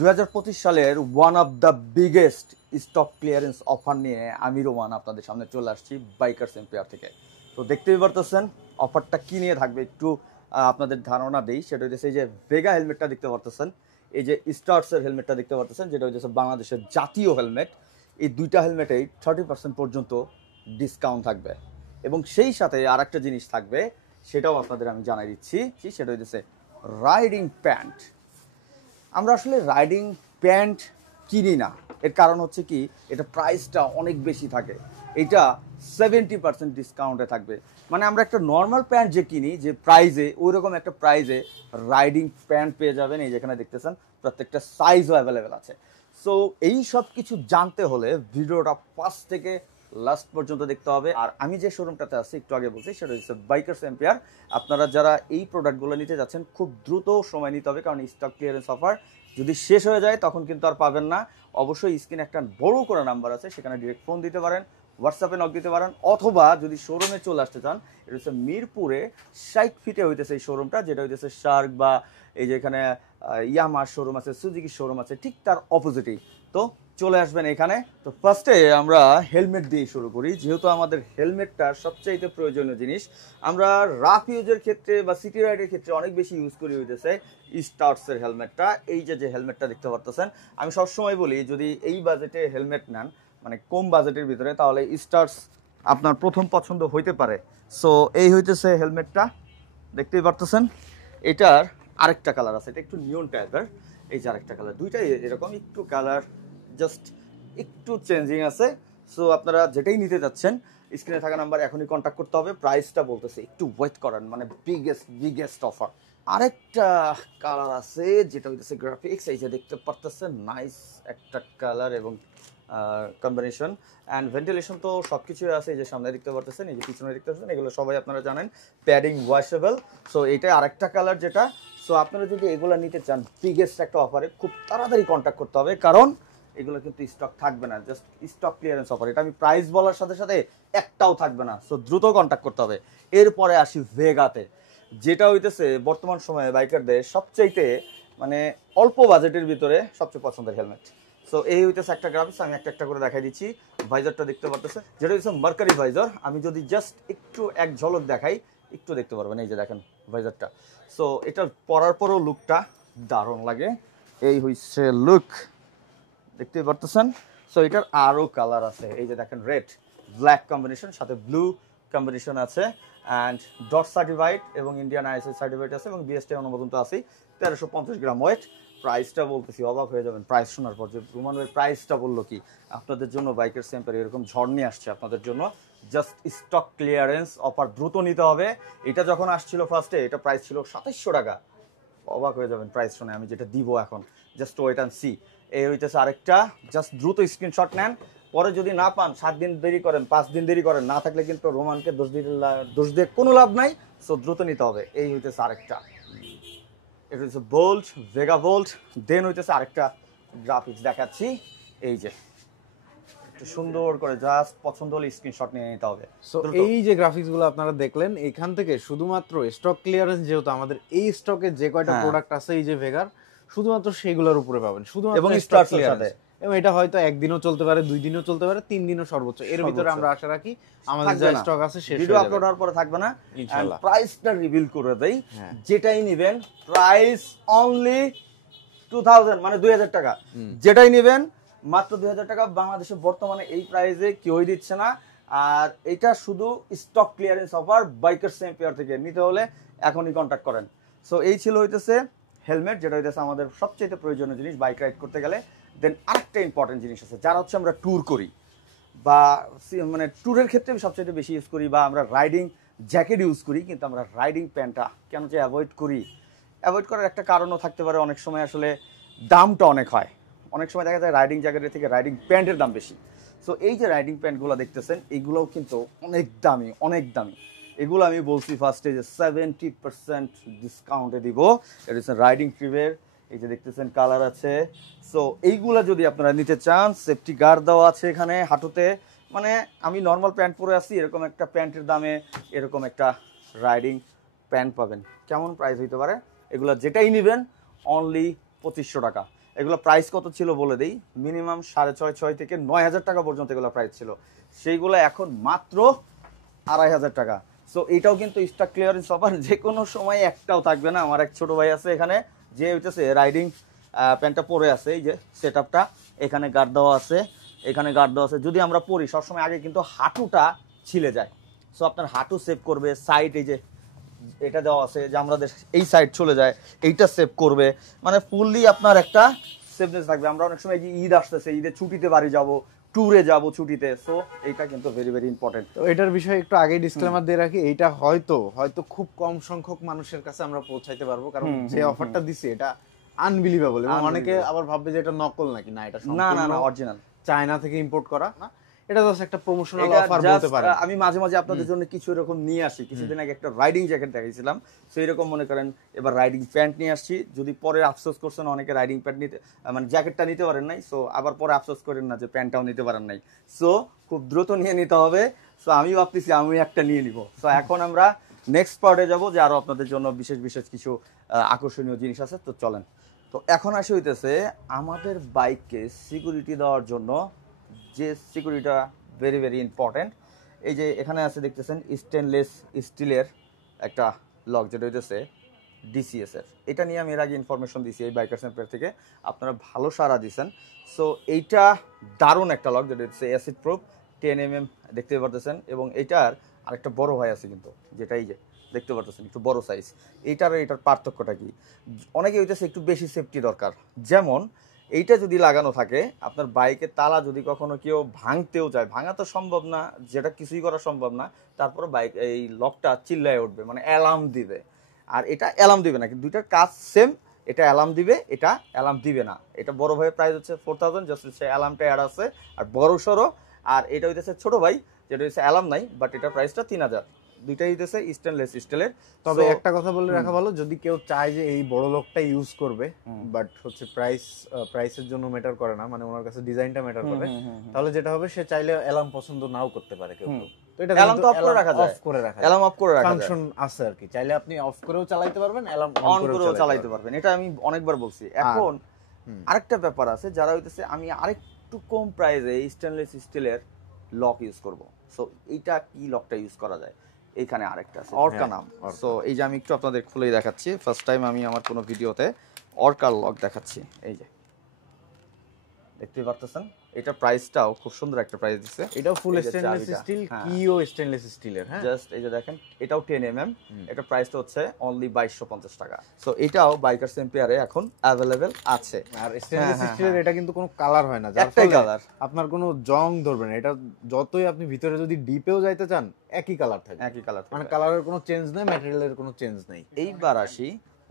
2025 সালের one of the biggest stock clearance offer নিয়ে আমি রোমান আপনাদের সামনে চলে আসছি বাইকার্স এম্পায়ার থেকে। তো দেখতেই পারতেছেন অফারটা কি নিয়ে থাকবে, একটু আপনাদের ধারণা দেই। সেটা হচ্ছে এই যে ভেগা হেলমেটটা দেখতে পারতেছেন, এই যে স্টার্সের হেলমেটটা দেখতে পারতেছেন, যেটা হচ্ছে বাংলাদেশের জাতীয় হেলমেট। এই দুইটা হেলমেটেই 30% পর্যন্ত ডিসকাউন্ট থাকবে, এবং সেই সাথে আর একটা জিনিস থাকবে, সেটাও আপনাদের আমি জানাই দিচ্ছি। সেটা হচ্ছে রাইডিং প্যান্ট। আমরা আসলে রাইডিং প্যান্ট কিনি না, এর কারণ হচ্ছে কি, এটা প্রাইসটা অনেক বেশি থাকে। এটা 70% ডিসকাউন্টে থাকবে। মানে আমরা একটা নর্মাল প্যান্ট যে কিনি যে প্রাইজে, ওই রকম একটা প্রাইজে রাইডিং প্যান্ট পেয়ে যাবেন। এই যেখানে দেখতেছেন প্রত্যেকটা সাইজও অ্যাভেলেবেল আছে। সো এই সব কিছু জানতে হলে ভিডিওটা ফার্স্ট থেকে লাস্ট পর্যন্ত দেখতে হবে। আর আমি যে শোরুমটাতে আছি একটু আগে বলছি, সেটা হচ্ছে বাইকার্স এম্পায়ার। আপনারা যারা এই প্রোডাক্টগুলো নিতে যাচ্ছেন খুব দ্রুত সময় নিতে হবে, কারণ স্টক ক্লিয়ারেন্স অফার যদি শেষ হয়ে যায় তখন কিন্তু আর পাবেন না। অবশ্যই স্ক্রিনে একটা বড় করে নাম্বার আছে, সেখানে ডিরেক্ট ফোন দিতে পারেন, হোয়াটসঅ্যাপে নক দিতে পারেন, অথবা যদি শোরুমে চলে আসতে চান, এটা হচ্ছে মিরপুরে 60 ফিটে হইতেছে এই শোরুমটা, যেটা হইতেছে শার্ক বা এই যে এখানে ইয়ামার শোরুম আছে, সুজুকি শোরুম আছে, ঠিক তার অপোজিটেই। তো চলে আসবেন এখানে। তো ফার্স্টে আমরা হেলমেট দিয়ে শুরু করি, যেহেতু আমাদের হেলমেটটা সবচাইতে প্রয়োজনীয় জিনিস। আমরা রাফ ইউজের ক্ষেত্রে বা সিটি রাইডের ক্ষেত্রে অনেক বেশি ইউজ করি হইতেছে স্টার্সের হেলমেটটা। এই যে হেলমেটটা দেখতে পারতেছেন, আমি সবসময় বলি যদি এই বাজেটে হেলমেট নেন, মানে কম বাজেটের ভিতরে, তাহলে স্টার্স আপনার প্রথম পছন্দ হইতে পারে। সো এই হইতেছে হেলমেটটা, দেখতেই পারতেছেন। এটার আরেকটা কালার আছে, এটা একটু নিয়ন টাইপের। এই যে আরেকটা কালার, দুইটাই এরকম একটু কালার জাস্ট একটু চেঞ্জিং আছে। সো আপনারা যেটাই নিতে যাচ্ছেন স্ক্রিনে থাকা নাম্বার এখনই কন্ট্যাক্ট করতে হবে। প্রাইসটা বলতেছে, একটু ওয়েট করেন, মানে বিগেস্ট অফার। আরেকটা কালার আছে যেটা হইতেছে গ্রাফিক্স, এই যে দেখতে পারতেছেন, নাইস একটা কালার এবং কম্বিনেশন। অ্যান্ড ভেন্টিলেশন তো সব কিছুই আছে। এই যে সামনে দেখতে পারতেছেন, এই যে পিছনে দেখতে পাচ্ছেন, এগুলো সবাই আপনারা জানেন, প্যাডিং ওয়াশেবল। সো এইটা আরেকটা কালার যেটা। সো আপনারা যদি এগুলো নিতে চান বিগেস্ট একটা অফারে, খুব তাড়াতাড়ি কন্ট্যাক্ট করতে হবে, কারণ এগুলো কিন্তু স্টক থাকবে না, জাস্ট স্টক ক্লিয়ারেন্স অফার। এটা আমি প্রাইস বলার সাথে সাথে একটাও থাকবে না। সো দ্রুত কন্ট্যাক্ট করতে হবে। এরপরে আসি ভেগাতে, যেটা হইতেছে বর্তমান সময়ে বাইকারদের সবচাইতে মানে অল্প বাজেটের ভিতরে সবচেয়ে পছন্দের হেলমেট। সো এই হইতেছে একটা গ্রাফিক্স, আমি একটা করে দেখাই দিচ্ছি। ভাইজারটা দেখতে পারতেছে, যেটা হচ্ছে মার্কারি ভাইজার। আমি যদি জাস্ট একটু এক ঝলক দেখাই, একটু দেখতে পারবেন, এই যে দেখেন ভাইজারটা। সো এটার পরার পরও লুকটা দারুণ লাগে। এই হচ্ছে লুক, দেখতে পারতেছেন। সো এটার আরও কালার আছে, এই যে দেখেন রেড ব্ল্যাক কম্বিনেশন, সাথে ব্লু কম্বিনেশন আছে। অ্যান্ড ডট সার্টিফাইড এবং ইন্ডিয়ান আইএসআই সার্টিফাইড আছে, এবং বিএসটি অনুমোদন তো আছে। 1350 গ্রাম ওয়েট। প্রাইসটা বলতেছি অবাক হয়ে যাবেন প্রাইস শোনার পর, যে রোমান ভাই প্রাইসটা বললো কি। আপনাদের জন্য বাইকার্স এম্পায়ার এরকম ঝড় নিয়ে আসছে আপনাদের জন্য, জাস্ট স্টক ক্লিয়ারেন্স অফার, দ্রুত নিতে হবে। এটা যখন আসছিল ফার্স্টে, এটা প্রাইস ছিল 2700 টাকা। অবাক হয়ে যাবেন প্রাইস শুনে, আমি যেটা দিব এখন, জাস্ট ওয়েট অ্যান্ড সি। এই হইতেছে আরেকটা, জাস্ট দ্রুত স্ক্রিনশট নেন। পরে যদি না পান 7 দিন দেরি করেন, 5 দিন দেরি করেন, না থাকলে কিন্তু রোমানকে দোষ দিয়ে কোনো লাভ নাই। সো দ্রুত নিতে হবে। এই হইতেছে আরেকটা, এটা হচ্ছে বোল্ট, ভেগা বোল্ট। দেন হইতেছে আরেকটা গ্রাফিক্স দেখাচ্ছি, এই যে একটু সুন্দর করে জাস্ট পছন্দ হলে স্ক্রিনশট নিয়ে নিতে হবে। সো এই যে গ্রাফিক্সগুলো আপনারা দেখলেন, এখান থেকে শুধুমাত্র স্টক ক্লিয়ারেন্স, যেহেতু আমাদের এই স্টকে যে কয়টা প্রোডাক্ট আছে এই যে ভেগার, শুধুমাত্র সেগুলোর উপরে পাবেন, শুধুমাত্র এবং স্টক ক্লিয়ারেন্স। এবং এটা হয়তো একদিনও চলতে পারে, 2 দিনও চলতে পারে, 3 দিনও সর্বোচ্চ। এর ভিতরে আমরা আশা রাখি আমাদের যে স্টক আছে শেষ হয়ে যাবে। ভিডিও আপলোড হওয়ার পরে থাকবে না ইনশাআল্লাহ। প্রাইসটা রিভিল করে দেই, যেটাই নেবেন প্রাইস অনলি 2000, মানে 2000 টাকা। যেটাই নেবেন মাত্র 2000 টাকা। বাংলাদেশে বর্তমানে এই প্রাইসে কেউই দিচ্ছে না। আর এটা শুধু stock clearance offer bikers empire থেকে। নিতে হলে এখনই কন্ট্যাক্ট করেন। সো এই ছিল হইতেছে হেলমেট, যেটা হইতেছে আমাদের সবচেয়ে প্রয়োজনীয় জিনিস বাইক রাইড করতে গেলে। দেন আরেকটা ইম্পর্টেন্ট জিনিস আছে, যারা হচ্ছে আমরা ট্যুর করি, বা মানে ট্যুরের ক্ষেত্রে আমি সবচেয়ে বেশি ইউজ করি, বা আমরা রাইডিং জ্যাকেট ইউজ করি, কিন্তু আমরা রাইডিং প্যান্টটা কেন যে অ্যাভয়েড করি। অ্যাভয়েড করার একটা কারণও থাকতে পারে, অনেক সময় আসলে দামটা অনেক হয়। অনেক সময় দেখা যায় রাইডিং জ্যাকেটের থেকে রাইডিং প্যান্টের দাম বেশি। সো এই যে রাইডিং প্যান্টগুলো দেখতেছেন, এইগুলোও কিন্তু অনেক দামি, অনেক দামি। এগুলো আমি বলছি ফার্স্টে যে 70% ডিসকাউন্টে দিব। এটা হচ্ছে রাইডিং ট্রিপের, এই যে দেখতেছেন কালার আছে। সো এইগুলা যদি আপনারা নিতে চান, সেফটি গার্ড দেওয়া আছে এখানে হাঁটুতে। মানে আমি নর্মাল প্যান্ট পরে আসছি, এরকম একটা প্যান্টের দামে এরকম একটা রাইডিং প্যান্ট পাবেন। কেমন প্রাইস হইতে পারে? এগুলো যেটাই নেবেন অনলি 2500 টাকা। এগুলো প্রাইস কত ছিল বলে দেই, মিনিমাম 6,500 থেকে 9,000 টাকা পর্যন্ত এগুলো প্রাইস ছিল, সেইগুলো এখন মাত্র 2,500 টাকা। সো এটাও কিন্তু স্টক ক্লিয়ারেন্স অফার, যে কোনো সময় একটাও থাকবে না। আমার এক ছোট ভাই আছে এখানে, যে হইতেছে রাইডিং প্যান্টটা পরে আছে, এই যে সেট আপটা, এখানে গার্ড দেওয়া আছে, এখানে গার্ড দেওয়া আছে। যদি আমরা পরি সবসময় আগে কিন্তু হাঁটুটা ছিলে যায়, সো আপনার হাঁটু সেভ করবে। সাইড এই যে এটা দেওয়া আছে যে আমাদের এই সাইড চলে যায়, এইটা সেভ করবে, মানে ফুললি আপনার একটা সেভনেস থাকবে। আমরা অনেক সময় যে ঈদ আসতেছে, ঈদের ছুটিতে বাড়ি যাব, ট্যুরে যাব ছুটিতে, সো এইটা কিন্তু ভেরি ভেরি ইম্পর্টেন্ট। তো এটার বিষয়ে একটু আগেই ডিসক্লেমার দিয়ে রাখি, এইটা হয়তো হয়তো খুব কম সংখ্যক মানুষের কাছে আমরা পৌঁছাইতে পারবো, কারণ যে অফারটা দিছি এটা আনবিলিভেবল, এবং অনেকে আবার ভাববে যে এটা নকল নাকি। না, এটা না না সম্পূর্ণ না, অরিজিনাল, চায়না থেকে ইম্পোর্ট করা না, এটা জাস্ট একটা প্রমোশনাল এটা অফার just, বলতে পারেন। আমি মাঝে মাঝে আপনাদের জন্য কিছু এরকম নিয়ে আসি। কিছুদিন আগে একটা রাইডিং জ্যাকেট দেখাইছিলাম, সো এরকম মনে করেন এবার রাইডিং প্যান্ট নিয়ে আসছি। যদি পরে আফসোস করছেন অনেকে রাইডিং প্যান্ট নিতে, মানে জ্যাকেটটা নিতে পারেন নাই, সো আবার পরে আফসোস করেন না যে প্যান্টটাও নিতে পারেন নাই, সো খুব দ্রুত নিয়ে নিতে হবে। সো আমি ভাবতেছি আমি একটা নিয়ে নিব। সো এখন আমরা নেক্সট পার্টে যাব, যে আরো আপনাদের জন্য বিশেষ বিশেষ কিছু আকর্ষণীয় জিনিস আছে। তো চলেন, তো এখন আসে হইতেছে আমাদের বাইককে সিকিউরিটি দেওয়ার জন্য যে সিকিউরিটিটা ভেরি ভেরি ইম্পর্টেন্ট। এই যে এখানে আছে দেখতেছেন স্টেনলেস স্টিলের একটা লক, যেটা হইতেছে ডিসিএস এর। এটা নিয়ে আমি এর আগে ইনফরমেশন দিছি এই বাইকার্স এম্পায়ার থেকে, আপনারা ভালো সাড়া দিচ্ছেন। সো এইটা দারুণ একটা লক, যেটা হচ্ছে অ্যাসিড প্রুফ 10 mm, দেখতে পারতেছেন। এবং এইটার আরেকটা বড় হয় আছে কিন্তু, যেটা এই যে দেখতে পারতেছেন একটু বড় সাইজ। এইটার এটার পার্থক্যটা কি? অনেকে হইতেছে একটু বেশি সেফটি দরকার, যেমন এইটা যদি লাগানো থাকে, আপনার বাইকের তালা যদি কখনো কেউ ভাঙতেও চায়, ভাঙা তো সম্ভব না, যেটা কিছুই করা সম্ভব না, তারপরে বাইক এই লকটা চিল্লায় উঠবে, মানে অ্যালার্ম দিবে। আর এটা অ্যালার্ম দিবে না, কিন্তু দুইটার কাজ সেম। এটা অ্যালার্ম দিবে, এটা অ্যালার্ম দিবে না। এটা বড় ভাইয়ের প্রাইস হচ্ছে 4,000, জাস্ট হচ্ছে অ্যালার্মটা অ্যাড আছে আর বড় সড়ো। আর এটা হইতেছে ছোট ভাই, যেটা হচ্ছে অ্যালার্ম নাই, বাট এটার প্রাইসটা 3,000। দুইটাই হইতেছে স্টেনলেস স্টিলের। তবে একটা কথা বলে রাখা ভালো, যদি কেউ চায় যে এই বড় লকটা ইউজ করবে, বাট হচ্ছে প্রাইসের জন্য ম্যাটার করে না, মানে ওনার কাছে ডিজাইনটা ম্যাটার করে, তাহলে যেটা হবে সে চাইলে অ্যালার্ম পছন্দ নাও করতে পারে কেউ কেউ। তো এটা অ্যালার্ম তো অফ করে রাখা যায়, অফ করে রাখা অ্যালার্ম অফ করে রাখা যায়, ফাংশন আছে আর কি। চাইলে আপনি অফ করেও চালাতে পারবেন, অ্যালার্ম অন করেও চালাতে পারবেন। এটা আমি অনেকবার বলছি। এখন আরেকটা ব্যাপার আছে, যারা হইতেছে আমি আরেকটু কম প্রাইসে স্টেনলেস স্টিলের লক ইউজ করব, সো এইটা কি লকটা ইউজ করা যায়? এইখানে আরেকটা আছে অর্কা নাম। সো এই যে আমি একটু আপনাদের খুলেই দেখাচ্ছি, ফার্স্ট টাইম আমি আমার কোনো ভিডিওতে অর্কার লক দেখাচ্ছি। এই যে দেখতে পারতেছেন, এটা প্রাইসটাও খুব সুন্দর একটা প্রাইস দিচ্ছে। এটাও ফুল এই যে স্টেনলেস চাবিটা, স্টিল, হ্যাঁ। কিও স্টেনলেস স্টিলের। হ্যাঁ, জাস্ট এই যে দেখেন, এটাও 10 mm, এটা প্রাইসটা হচ্ছে অনলি 2,250 টাকা। সো এটাও বাইকার্স এম্পিয়ারে এখন অ্যাভেলেবেল আছে। আর স্টেনলেস স্টিলের এটা কিন্তু কোনো কালার হয় না, যার একটাই ফলে কালার, আপনার কোনো জং ধরবে না। এটা যতই আপনি ভিতরে যদি ডিপেও যাইতে চান, একই কালার থাকবে, একই কালার, মানে কালারের কোনো চেঞ্জ নেই, ম্যাটেরিয়ালের কোনো চেঞ্জ নেই। এইবার আসি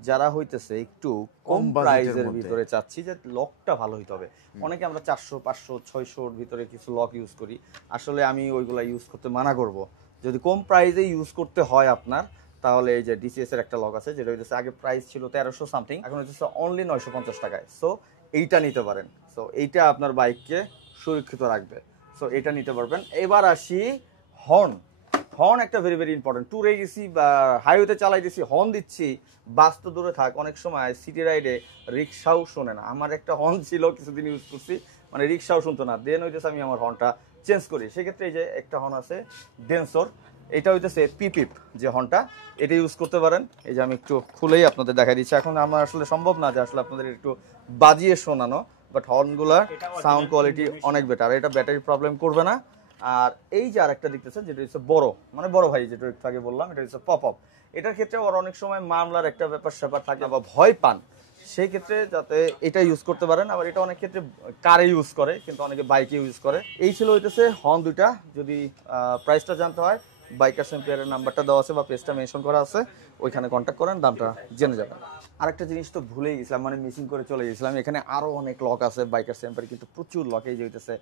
যারা হইতেছে একটু কম প্রাইসের ভিতরে চাচ্ছি, যে লকটা ভালো হইতে হবে। অনেকে আমরা 400, 500, 600 ভিতরে কিছু লক ইউজ করি, আসলে আমি ওইগুলা ইউজ করতে মানা করব। যদি কম প্রাইসে ইউজ করতে হয় আপনার, তাহলে এই যে ডিসিএস এর একটা লক আছে, যেটা হইতেছে আগে প্রাইস ছিল 1300 সামথিং, এখন হইতেছে অনলি 950 টাকায়। সো এইটা নিতে পারেন, সো এইটা আপনার বাইককে সুরক্ষিত রাখবে, সো এটা নিতে পারবেন। এবার আসি হর্ন। হর্ন একটা ভেরি ভেরি ইম্পর্টেন্ট। ট্যুরে গেছি বা হাইওয়েতে চালাইতেছি, হর্ন দিচ্ছি, বাস তো দূরে থাক, অনেক সময় সিটি রাইডে রিক্সাও শোনে না। আমার একটা হর্ন ছিল, কিছুদিন ইউজ করছি, মানে রিক্সাও শুনতো না। দেন হইতেছে আমি আমার হর্নটা চেঞ্জ করি। সেক্ষেত্রে এই যে একটা হর্ন আছে ডেন্সর, এটা হইতেছে পিপিপ যে হর্নটা, এটা ইউজ করতে পারেন। এই যে আমি একটু খুলেই আপনাদের দেখাই দিচ্ছি। এখন আমার আসলে সম্ভব না যে আসলে আপনাদের একটু বাজিয়ে শোনানো, বাট হর্নগুলার সাউন্ড কোয়ালিটি অনেক বেটার, এটা ব্যাটারি প্রবলেম করবে না। আর এই যে আরেকটা দেখতেছেন, যেটা হচ্ছে বড়, মানে বড় ভাই, যেটা একটু আগে বললাম, এটা হচ্ছে পপ আপ। এটার ক্ষেত্রে ওর অনেক সময় মামলার একটা ব্যাপার স্যাপার থাকে বা ভয় পান, সেই ক্ষেত্রে যাতে এটা ইউজ করতে পারেন। আবার এটা অনেক ক্ষেত্রে কারে ইউজ করে, কিন্তু অনেকে বাইকে ইউজ করে। এই ছিল হইতেছে হর্ন দুইটা। যদি প্রাইসটা জানতে হয়, বাইকার্স এম্পিয়ারের নাম্বারটা দেওয়া আছে বা পেজটা মেনশন করা আছে, ওইখানে কন্ট্যাক্ট করেন, দামটা জেনে যাবেন। আরেকটা জিনিস তো ভুলেই গেছিলাম, মানে মিসিং করে চলে গেছিলাম। এখানে আরো অনেক লক আছে বাইকার্স এম্পিয়ারে, কিন্তু প্রচুর লক। এই যে হইতেছে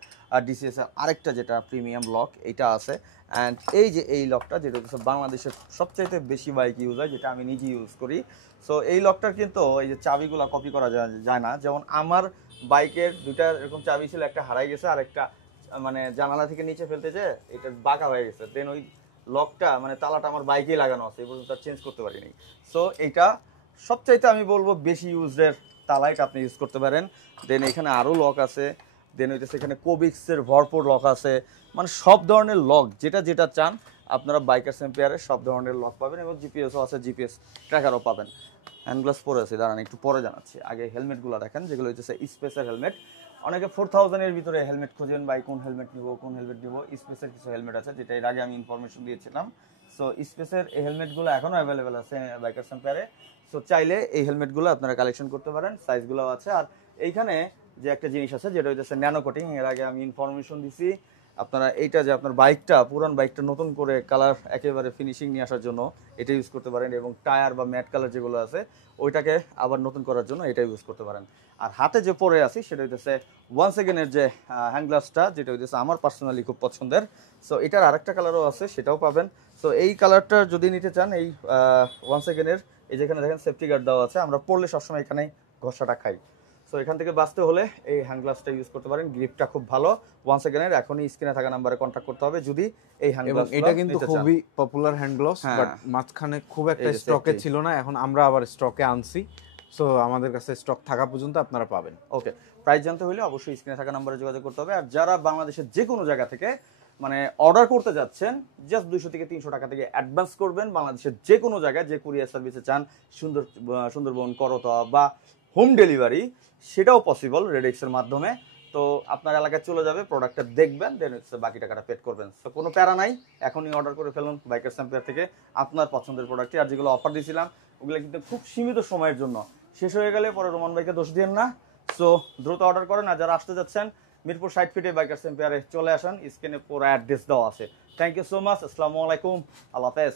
ডিসিএস আরেকটা যেটা প্রিমিয়াম লক, এটা আছে। অ্যান্ড এই যে এই লকটা, যেটা হচ্ছে বাংলাদেশের সবচাইতে বেশি বাইক ইউজ হয়, যেটা আমি নিজে ইউজ করি। সো এই লকটার কিন্তু এই যে চাবিগুলো কপি করা যায় না। যেমন আমার বাইকের দুইটা এরকম চাবি ছিল, একটা হারাই গেছে, আর একটা মানে জানালা থেকে নিচে ফেলতে যে এটা বাঁকা হয়ে গেছে। দেন ওই লকটা মানে তালাটা আমার বাইকেই লাগানো আছে, এই পর্যন্ত চেঞ্জ করতে পারিনি। সো এইটা সবচাইতে আমি বলবো বেশি ইউজের তালাইট আপনি ইউজ করতে পারেন। দেন এখানে আরও লক আছে, দেন হইতেছে এখানে কোবিক্সের ভরপুর লক আছে, মানে সব ধরনের লক যেটা যেটা চান আপনারা বাইকার্স এম্পিয়ারে সব ধরনের লক পাবেন, এবং জিপিএসও আছে, জিপিএস ট্র্যাকারও পাবেন। হ্যান্ডগ্লাস পরে আছে, দাঁড়ান একটু পরে জানাচ্ছি। আগে হেলমেটগুলো দেখেন, যেগুলো হচ্ছে স্পেসের হেলমেট। অনেকে 4000 এর ভিতরে হেলমেট খুঁজেন, ভাই কোন হেলমেট নিব কোন হেলমেট নিব। স্পেসের কিছু হেলমেট আছে, যেটা এর আগে আমি ইনফরমেশন দিয়েছিলাম। সো স্পেসের এই হেলমেটগুলো এখনও অ্যাভেলেবেল আছে বাইকার্স এম্পিয়ারে। সো চাইলে এই হেলমেটগুলো আপনারা কালেকশন করতে পারেন, সাইজগুলো আছে। আর এইখানে যে একটা জিনিস আছে যেটা হচ্ছে ন্যানো কোটিং, এর আগে আমি ইনফরমেশন দিছি। আপনারা এইটা যে আপনার বাইকটা, পুরান বাইকটা নতুন করে কালার একেবারে ফিনিশিং নিয়ে আসার জন্য এটা ইউজ করতে পারেন, এবং টায়ার বা ম্যাট কালার যেগুলো আছে ওইটাকে আবার নতুন করার জন্য এটা ইউজ করতে পারেন। আর হাতে যে পরে আছি সেটা হইতেছে 1 সেকেন্ডের যে হ্যান্ড গ্লাভসটা, যেটা হইতেছে আমার পার্সোনালি খুব পছন্দের। সো এটার আরেকটা কালারও আছে, সেটাও পাবেন। সো এই কালারটা যদি নিতে চান, এই 1 সেকেন্ডের, এই যেখানে দেখেন সেফটি গার্ড দেওয়া আছে, আমরা পড়লে সবসময় এখানে ঘষাটা খাই। সো এখান থেকে বাঁচতে হলে এই হ্যান্ড গ্লাভসটা ইউজ করতে পারেন, গ্রিপটা খুব ভালো। 1 সেকেন্ডের, এখনই স্ক্রিনে থাকা নাম্বারে কন্ট্যাক্ট করতে হবে যদি এই হ্যান্ড গ্লাভস। এটা কিন্তু খুবই পপুলার হ্যান্ড গ্লাভস, বাট মাঝখানে খুব একটা স্টকে ছিল না, এখন আমরা আবার স্টকে আনছি। সো আমাদের কাছে স্টক থাকা পর্যন্ত আপনারা পাবেন। ওকে, প্রাইস জানতে হলে অবশ্যই স্ক্রিনে থাকা নাম্বারে যোগাযোগ করতে হবে। আর যারা বাংলাদেশের যে কোনো জায়গা থেকে মানে অর্ডার করতে যাচ্ছেন, জাস্ট 200 থেকে 300 টাকা থেকে অ্যাডভান্স করবেন। বাংলাদেশের যে কোনো জায়গায় যে কুরিয়ার সার্ভিসে চান, সুন্দরবন, করতোয়া বা হোম ডেলিভারি, সেটাও পসিবল রেডেক্সের মাধ্যমে। তো আপনার এলাকায় চলে যাবে, প্রোডাক্টটা দেখবেন, দেন হচ্ছে বাকি টাকাটা পেড করবেন। তো কোনো প্যারা নাই, এখনই অর্ডার করে ফেলুন বাইকার্স এম্পিয়ার থেকে আপনার পছন্দের প্রোডাক্টটি। আর যেগুলো অফার দিয়েছিলাম ওগুলো কিন্তু খুব সীমিত সময়ের জন্য, শেষ হয়ে গেলে পরে রোমান ভাইকে দোষ দিন না। সো দ্রুত অর্ডার করেন। আর যারা আসতে যাচ্ছেন মিরপুর 60 ফিটে বাইকার্স এম্পিয়ারে চলে আসেন, স্ক্রিনে পুরো অ্যাড্রেস দেওয়া আছে। থ্যাংক ইউ সো মাচ, আসসালামু আলাইকুম, আল্লাহ হাফেজ।